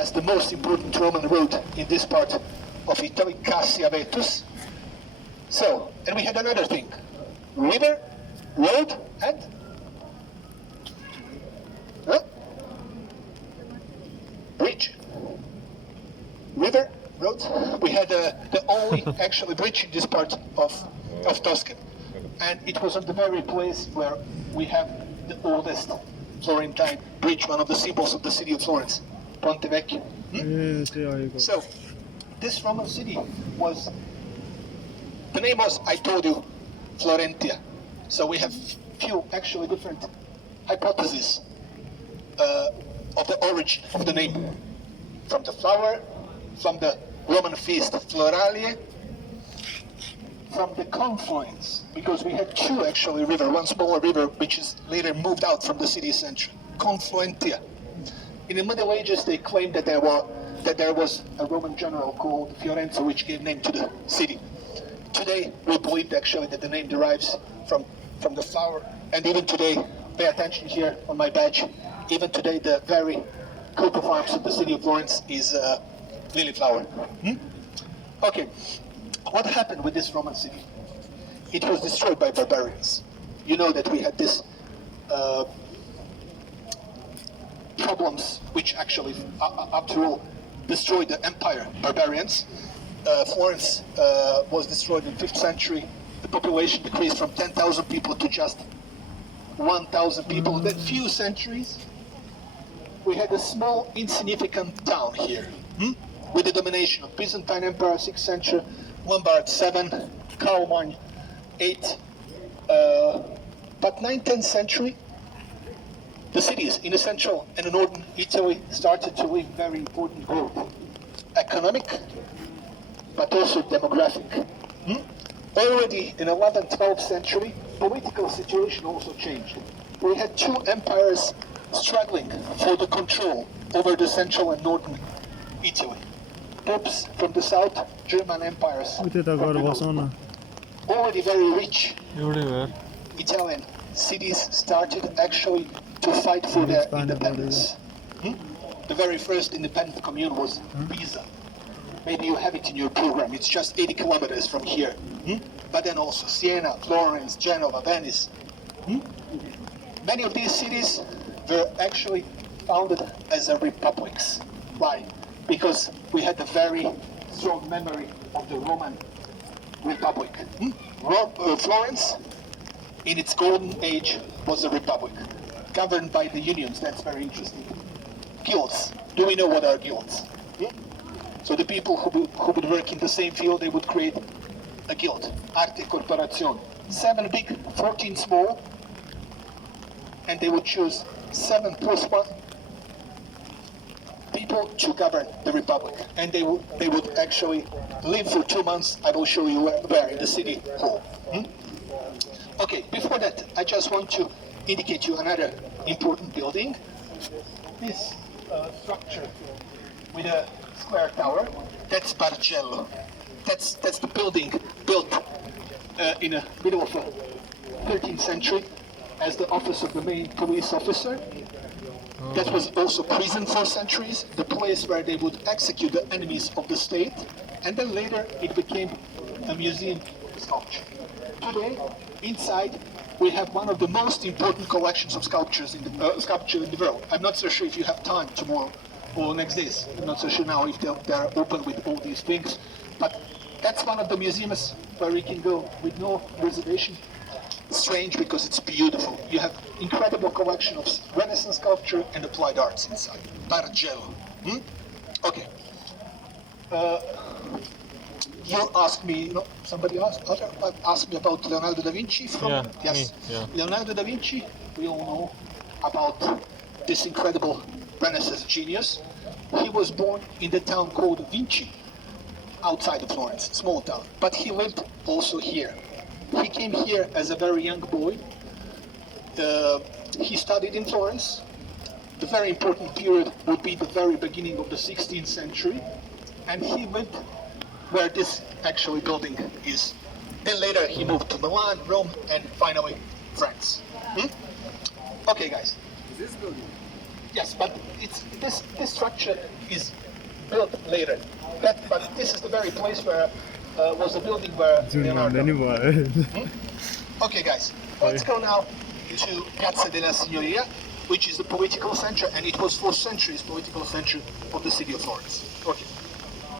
as the most important Roman road in this part of Italy, Cassia Vetus. So, and we had another thing, river, road, and bridge. River, road. We had the only actually bridge in this part of Tuscany. And it was on the very place where we have the oldest Florentine bridge, one of the symbols of the city of Florence, Ponte Vecchio. So, this Roman city was, the name was, I told you, Florentia. So we have few actually different hypotheses of the origin of the name. From the flower, from the Roman feast Floralie, from the confluence, because we had two actually river, one smaller river which is later moved out from the city center, Confluentia. In the Middle Ages they claimed that there was a Roman general called Fiorenzo which gave name to the city. Today we believe actually that the name derives from the flower, and even today, pay attention here on my badge, even today the very coat of arms of the city of Florence is lily flower. Okay, what happened with this Roman city? It was destroyed by barbarians. You know that we had this problems which actually, after all, destroyed the empire, barbarians. Florence was destroyed in the 5th century. The population decreased from 10,000 people to just 1,000 people. In a few centuries, we had a small, insignificant town here, with the domination of Byzantine Empire, 6th century, Lombard 7, Calmine 8. But 9th, 10th century, the cities in the central and the northern Italy started to live very important growth. Economic, but also demographic. Already in 11th, 12th century, political situation also changed. We had two empires struggling for the control over the central and northern Italy. Popes from the south, German empires from the north. Already very rich Italian cities started actually to fight for their independence. The very first independent commune was Pisa. Maybe you have it in your program, it's just 80 kilometers from here. But then also Siena, Florence, Genova, Venice. Many of these cities were actually founded as a republics. Why? Because we had a very strong memory of the Roman Republic. Florence, in its golden age, was a republic, governed by the unions. That's very interesting. Guilds. Do we know what are guilds? So the people who would work in the same field, they would create a guild, arte corporazione. 7 big, 14 small, and they would choose 7 plus 1 people to govern the republic. And they would actually live for 2 months. I will show you where in the city hall. Okay, before that, I just want to indicate you another important building. This structure with a square tower, that's Bargello. That's the building built in the middle of the 13th century as the office of the main police officer. That was also prison for centuries, the place where they would execute the enemies of the state, and then later it became a museum sculpture. Today, inside, we have one of the most important collections of sculptures in the world. I'm not so sure if you have time tomorrow or next days. I'm not so sure now if they're open with all these things, but that's one of the museums where we can go with no reservation. Strange because it's beautiful. You have incredible collection of Renaissance sculpture and applied arts inside. Bargello. Okay. You asked me, somebody asked me about Leonardo da Vinci. Yes. Yeah. Leonardo da Vinci, we all know about this incredible Renaissance genius. He was born in the town called Vinci, outside of Florence, small town, but he lived also here. He came here as a very young boy. He studied in Florence. The very important period would be the very beginning of the 16th century, and he lived where this actually building is. Then later he moved to Milan, Rome, and finally France. Okay, guys. Is this building? Yes, but this structure is built later. But this is the very place where was the building where Leonardo. Okay, guys, let's go now to Piazza della Signoria, which is the political center, and it was for centuries political center of the city of Florence. Okay.